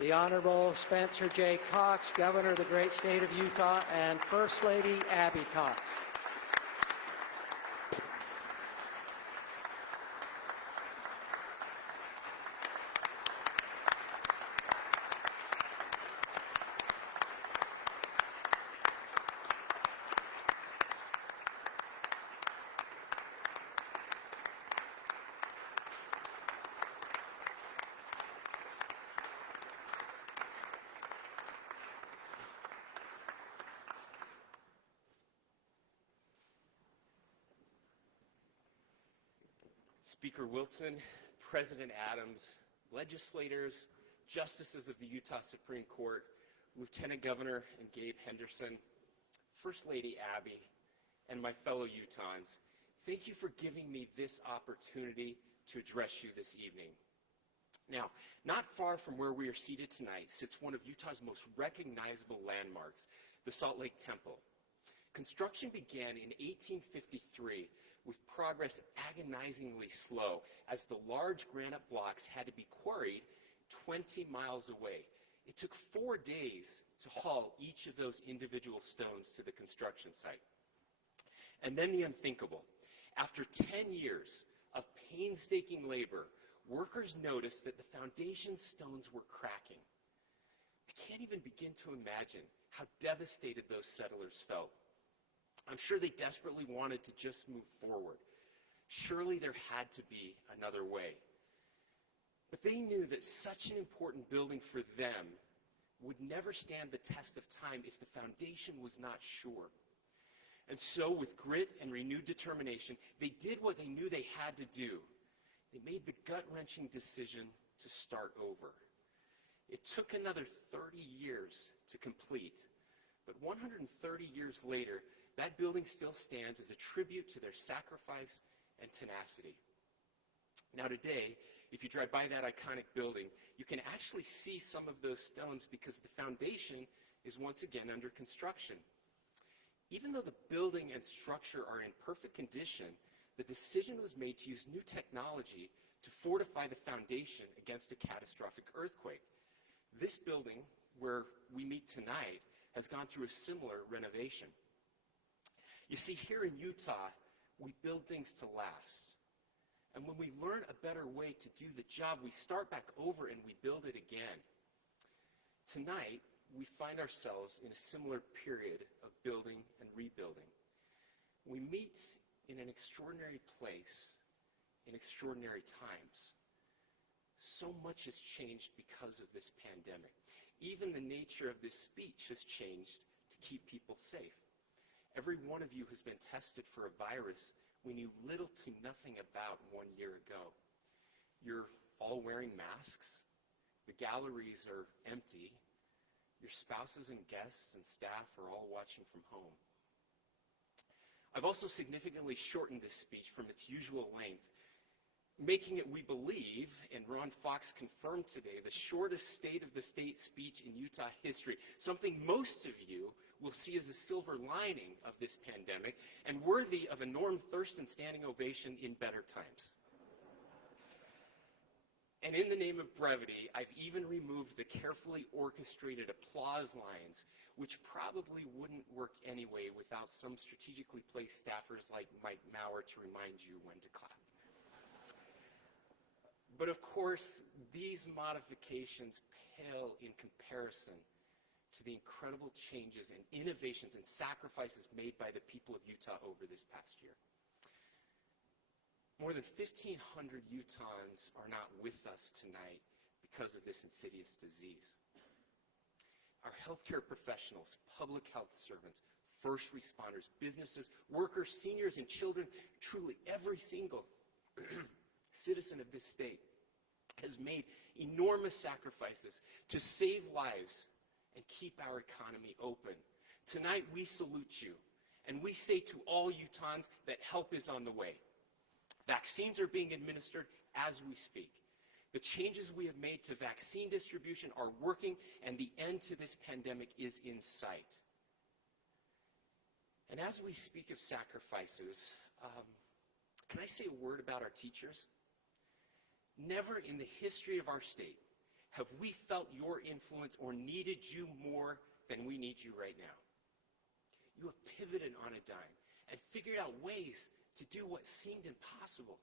the Honorable Spencer J. Cox, Governor of the great state of Utah, and First Lady Abby Cox. Speaker Wilson, President Adams, legislators, justices of the Utah Supreme Court, Lieutenant Governor and Gabe Henderson, First Lady Abby, and my fellow Utahns, thank you for giving me this opportunity to address you this evening. Now, not far from where we are seated tonight sits one of Utah's most recognizable landmarks, the Salt Lake Temple. Construction began in 1853 with progress agonizingly slow as the large granite blocks had to be quarried 20 miles away. It took 4 days to haul each of those individual stones to the construction site. And then the unthinkable. After 10 years of painstaking labor, workers noticed that the foundation stones were cracking. I can't even begin to imagine how devastated those settlers felt. I'm sure they desperately wanted to just move forward. Surely there had to be another way. But they knew that such an important building for them would never stand the test of time if the foundation was not sure. And so, with grit and renewed determination, they did what they knew they had to do. They made the gut-wrenching decision to start over. It took another 30 years to complete, but 130 years later, that building still stands as a tribute to their sacrifice and tenacity. Now today, if you drive by that iconic building, you can actually see some of those stones because the foundation is once again under construction. Even though the building and structure are in perfect condition, the decision was made to use new technology to fortify the foundation against a catastrophic earthquake. This building, where we meet tonight, has gone through a similar renovation. You see, here in Utah, we build things to last. And when we learn a better way to do the job, we start back over and we build it again. Tonight, we find ourselves in a similar period of building and rebuilding. We meet in an extraordinary place in extraordinary times. So much has changed because of this pandemic. Even the nature of this speech has changed to keep people safe. Every one of you has been tested for a virus we knew little to nothing about 1 year ago. You're all wearing masks. The galleries are empty. Your spouses and guests and staff are all watching from home. I've also significantly shortened this speech from its usual length, making it, we believe, and Ron Fox confirmed today, the shortest State of the State speech in Utah history, something most of you will see as a silver lining of this pandemic and worthy of a Norm Thurston standing ovation in better times. And in the name of brevity, I've even removed the carefully orchestrated applause lines, which probably wouldn't work anyway without some strategically placed staffers like Mike Maurer to remind you when to clap. But of course, these modifications pale in comparison to the incredible changes and innovations and sacrifices made by the people of Utah over this past year. More than 1,500 Utahns are not with us tonight because of this insidious disease. Our healthcare professionals, public health servants, first responders, businesses, workers, seniors, and children, truly every single citizen of this state has made enormous sacrifices to save lives and keep our economy open. Tonight we salute you, and we say to all Utahns that help is on the way. Vaccines are being administered as we speak. The changes we have made to vaccine distribution are working, and the end to this pandemic is in sight. And as we speak of sacrifices, can I say a word about our teachers? Never in the history of our state Have we felt your influence or needed you more than we need you right now? You have pivoted on a dime and figured out ways to do what seemed impossible.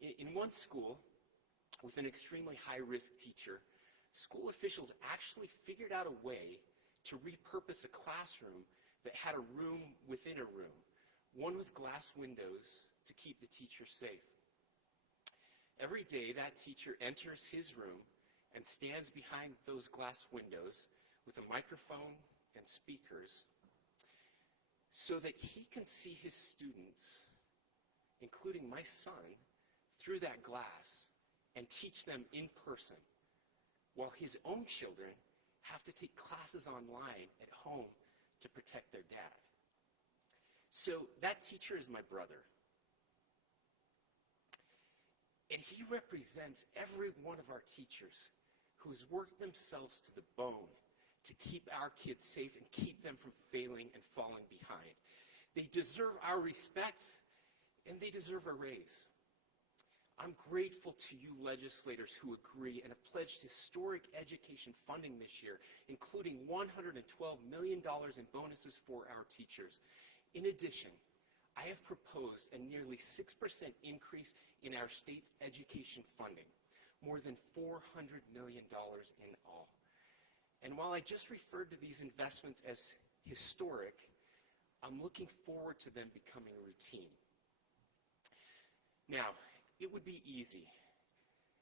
In one school, with an extremely high-risk teacher, school officials actually figured out a way to repurpose a classroom that had a room within a room, one with glass windows to keep the teacher safe. Every day, that teacher enters his room and stands behind those glass windows with a microphone and speakers so that he can see his students, including my son, through that glass and teach them in person, while his own children have to take classes online at home to protect their dad. So that teacher is my brother. And he represents every one of our teachers who's worked themselves to the bone to keep our kids safe and keep them from failing and falling behind. They deserve our respect, and they deserve a raise. I'm grateful to you legislators who agree and have pledged historic education funding this year, including $112 million in bonuses for our teachers. In addition, I have proposed a nearly 6% increase in our state's education funding, more than $400 million in all. And while I just referred to these investments as historic, I'm looking forward to them becoming routine. Now, it would be easy,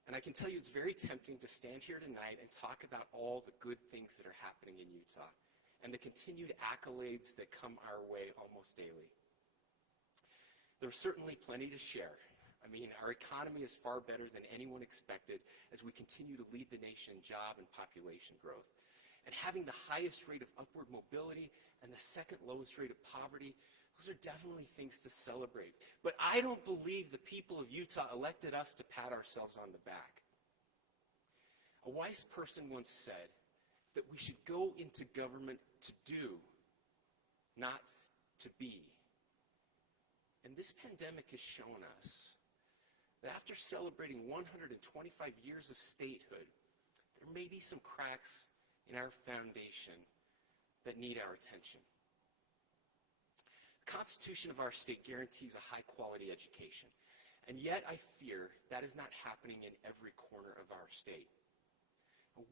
and I can tell you it's very tempting to stand here tonight and talk about all the good things that are happening in Utah and the continued accolades that come our way almost daily. There's certainly plenty to share. I mean, our economy is far better than anyone expected as we continue to lead the nation in job and population growth. And having the highest rate of upward mobility and the second lowest rate of poverty, those are definitely things to celebrate. But I don't believe the people of Utah elected us to pat ourselves on the back. A wise person once said that we should go into government to do, not to be. And this pandemic has shown us that after celebrating 125 years of statehood, there may be some cracks in our foundation that need our attention. The Constitution of our state guarantees a high-quality education, and yet I fear that is not happening in every corner of our state.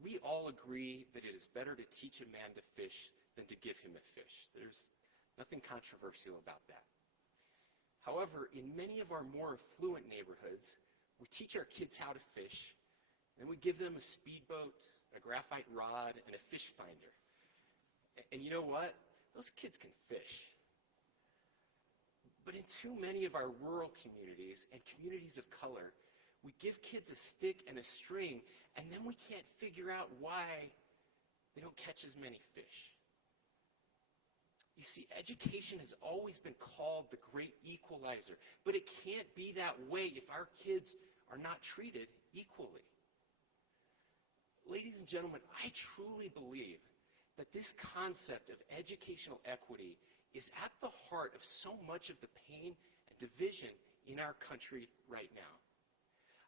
We all agree that it is better to teach a man to fish than to give him a fish. There's nothing controversial about that. However, in many of our more affluent neighborhoods, we teach our kids how to fish, and we give them a speedboat, a graphite rod, and a fish finder. And you know what? Those kids can fish. But in too many of our rural communities and communities of color, we give kids a stick and a string, and then we can't figure out why they don't catch as many fish. You see, education has always been called the great equalizer, but it can't be that way if our kids are not treated equally. Ladies and gentlemen, I truly believe that this concept of educational equity is at the heart of so much of the pain and division in our country right now.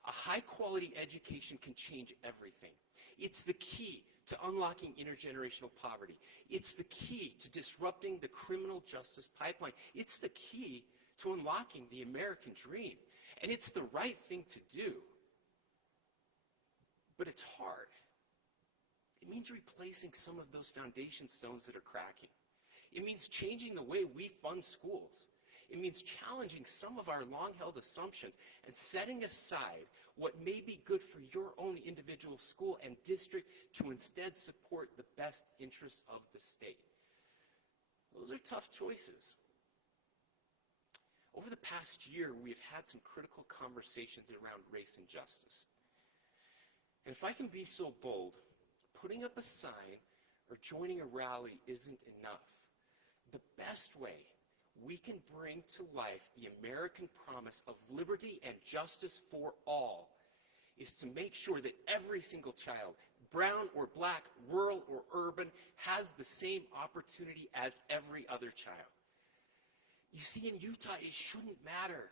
A high-quality education can change everything. It's the key to unlocking intergenerational poverty. It's the key to disrupting the criminal justice pipeline. It's the key to unlocking the American dream. And it's the right thing to do. But it's hard. It means replacing some of those foundation stones that are cracking. It means changing the way we fund schools. It means challenging some of our long-held assumptions and setting aside what may be good for your own individual school and district to instead support the best interests of the state. Those are tough choices. Over the past year, we have had some critical conversations around race and justice. And if I can be so bold, putting up a sign or joining a rally isn't enough. The best way we can bring to life the American promise of liberty and justice for all is to make sure that every single child, brown or black, rural or urban, has the same opportunity as every other child. You see, in Utah, it shouldn't matter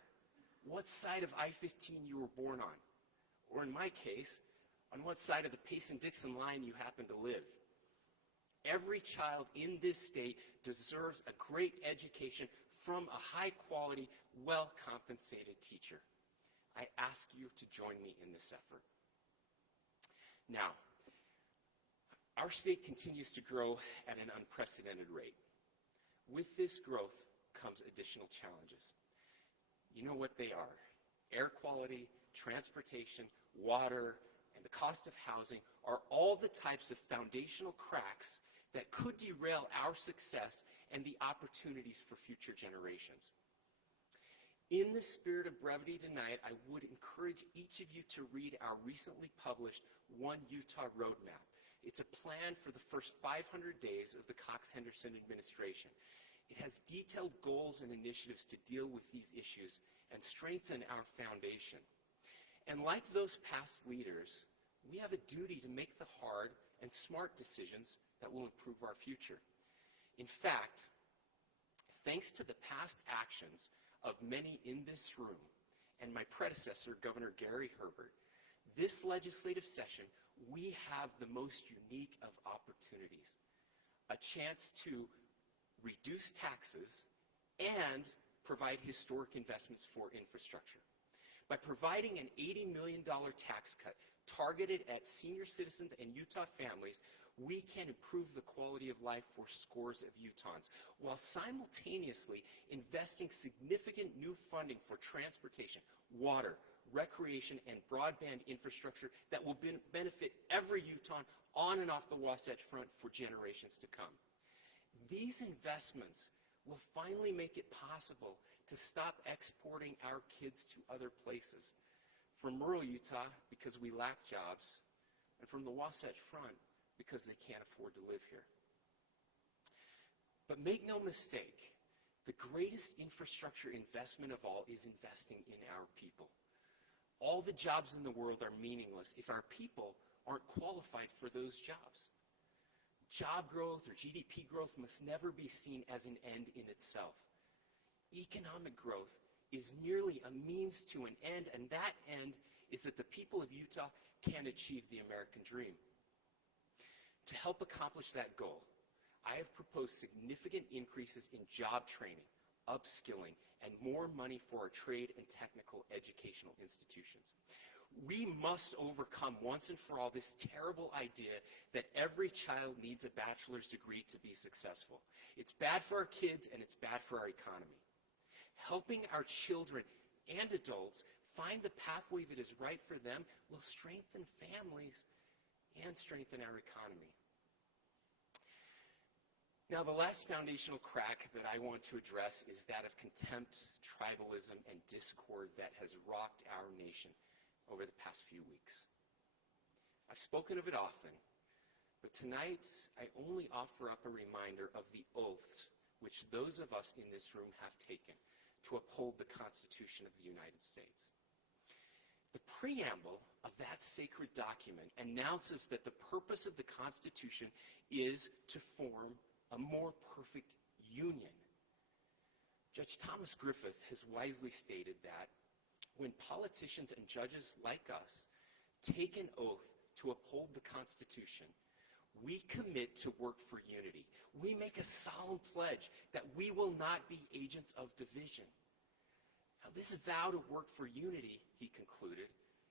what side of I-15 you were born on, or in my case, on what side of the Payson-Dixon line you happen to live. Every child in this state deserves a great education from a high-quality, well-compensated teacher. I ask you to join me in this effort. Now, our state continues to grow at an unprecedented rate. With this growth comes additional challenges. You know what they are. Air quality, transportation, water, and the cost of housing are all the types of foundational cracks that could derail our success and the opportunities for future generations. In the spirit of brevity tonight, I would encourage each of you to read our recently published One Utah Roadmap. It's a plan for the first 500 days of the Cox-Henderson administration. It has detailed goals and initiatives to deal with these issues and strengthen our foundation. And like those past leaders, we have a duty to make the hard and smart decisions that will improve our future. In fact, thanks to the past actions of many in this room and my predecessor, Governor Gary Herbert, this legislative session, we have the most unique of opportunities. A chance to reduce taxes and provide historic investments for infrastructure. By providing an $80 million tax cut targeted at senior citizens and Utah families, we can improve the quality of life for scores of Utahns, while simultaneously investing significant new funding for transportation, water, recreation, and broadband infrastructure that will benefit every Utahn on and off the Wasatch Front for generations to come. These investments will finally make it possible to stop exporting our kids to other places, from rural Utah because we lack jobs, and from the Wasatch Front because they can't afford to live here. But make no mistake, the greatest infrastructure investment of all is investing in our people. All the jobs in the world are meaningless if our people aren't qualified for those jobs. Job growth or GDP growth must never be seen as an end in itself. Economic growth is merely a means to an end, and that end is that the people of Utah can achieve the American dream. To help accomplish that goal, I have proposed significant increases in job training, upskilling, and more money for our trade and technical educational institutions. We must overcome once and for all this terrible idea that every child needs a bachelor's degree to be successful. It's bad for our kids and it's bad for our economy. Helping our children and adults find the pathway that is right for them will strengthen families and strengthen our economy. Now, the last foundational crack that I want to address is that of contempt, tribalism, and discord that has rocked our nation over the past few weeks. I've spoken of it often, but tonight I only offer up a reminder of the oaths which those of us in this room have taken to uphold the Constitution of the United States. The preamble of that sacred document announces that the purpose of the Constitution is to form a more perfect union. Judge Thomas Griffith has wisely stated that when politicians and judges like us take an oath to uphold the Constitution, we commit to work for unity. We make a solemn pledge that we will not be agents of division. Now, this vow to work for unity, he concluded,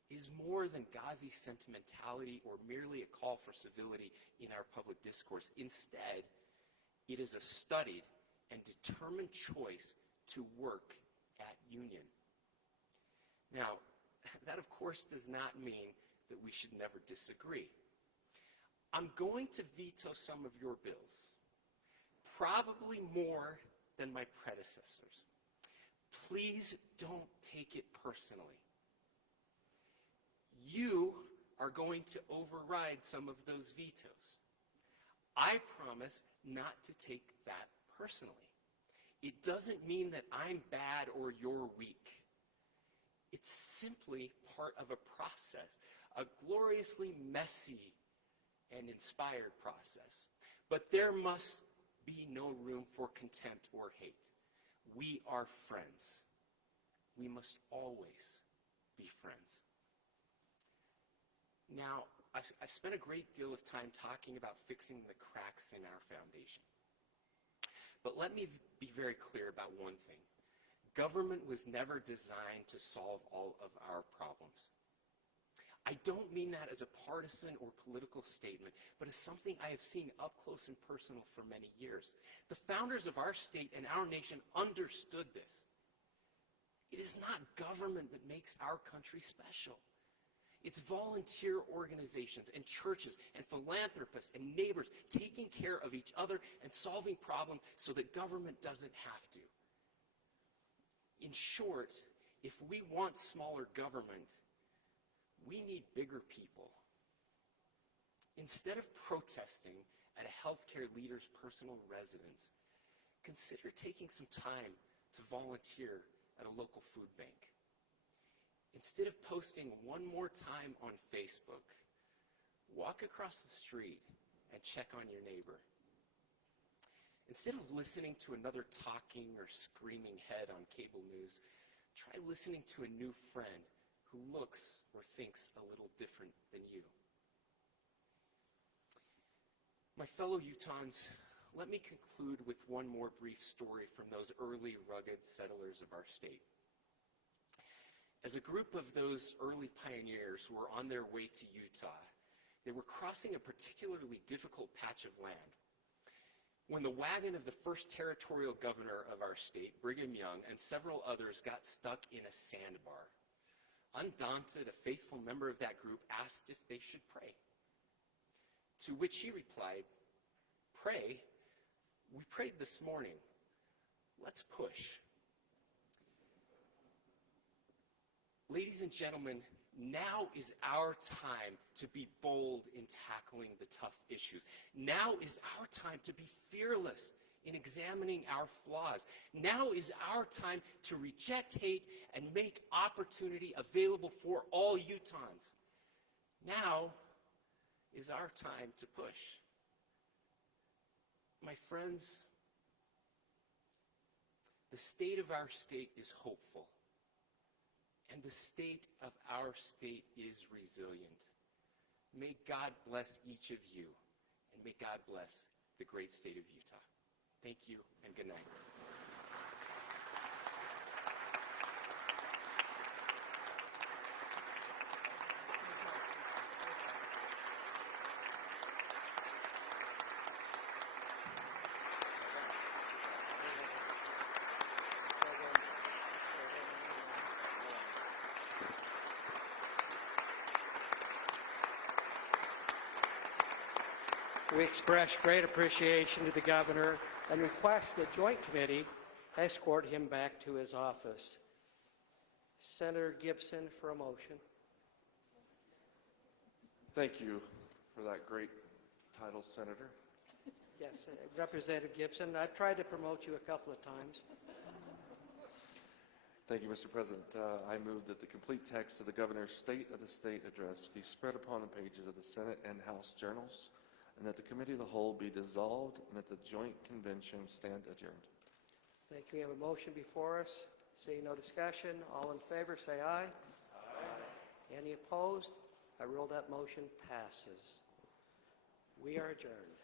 is more than gauzy sentimentality or merely a call for civility in our public discourse. Instead, it is a studied and determined choice to work at union. Now, that of course does not mean that we should never disagree. I'm going to veto some of your bills, probably more than my predecessors. Please don't take it personally. You are going to override some of those vetoes. I promise not to take that personally. It doesn't mean that I'm bad or you're weak. It's simply part of a process, a gloriously messy and inspired process. But there must be no room for contempt or hate. We are friends. We must always be friends. Now, I've spent a great deal of time talking about fixing the cracks in our foundation. But let me be very clear about one thing. Government was never designed to solve all of our problems. I don't mean that as a partisan or political statement, but as something I have seen up close and personal for many years. The founders of our state and our nation understood this. It is not government that makes our country special. It's volunteer organizations and churches and philanthropists and neighbors taking care of each other and solving problems so that government doesn't have to. In short, if we want smaller government, we need bigger people. Instead of protesting at a healthcare leader's personal residence, consider taking some time to volunteer at a local food bank. Instead of posting one more time on Facebook, walk across the street and check on your neighbor. Instead of listening to another talking or screaming head on cable news, try listening to a new friend who looks or thinks a little different than you. My fellow Utahns, let me conclude with one more brief story from those early rugged settlers of our state. As a group of those early pioneers who were on their way to Utah, they were crossing a particularly difficult patch of land when the wagon of the first territorial governor of our state, Brigham Young, and several others got stuck in a sandbar. Undaunted, a faithful member of that group asked if they should pray. To which he replied, "Pray? We prayed this morning. Let's push." Ladies and gentlemen, now is our time to be bold in tackling the tough issues. Now is our time to be fearless in examining our flaws. Now is our time to reject hate and make opportunity available for all Utahns. Now is our time to push. My friends, the state of our state is hopeful. And the state of our state is resilient. May God bless each of you, and may God bless the great state of Utah. Thank you, and good night. We express great appreciation to the governor and request the Joint Committee escort him back to his office. Senator Gibson for a motion. Thank you for that great title, Senator. Yes, Representative Gibson, I tried to promote you a couple of times. Thank you, Mr. President. I move that the complete text of the Governor's State of the State address be spread upon the pages of the Senate and House journals, and that the Committee of the Whole be dissolved, and that the Joint Convention stand adjourned. Thank you. We have a motion before us. Seeing no discussion, all in favor say aye. Aye. Any opposed? I rule that motion passes. We are adjourned.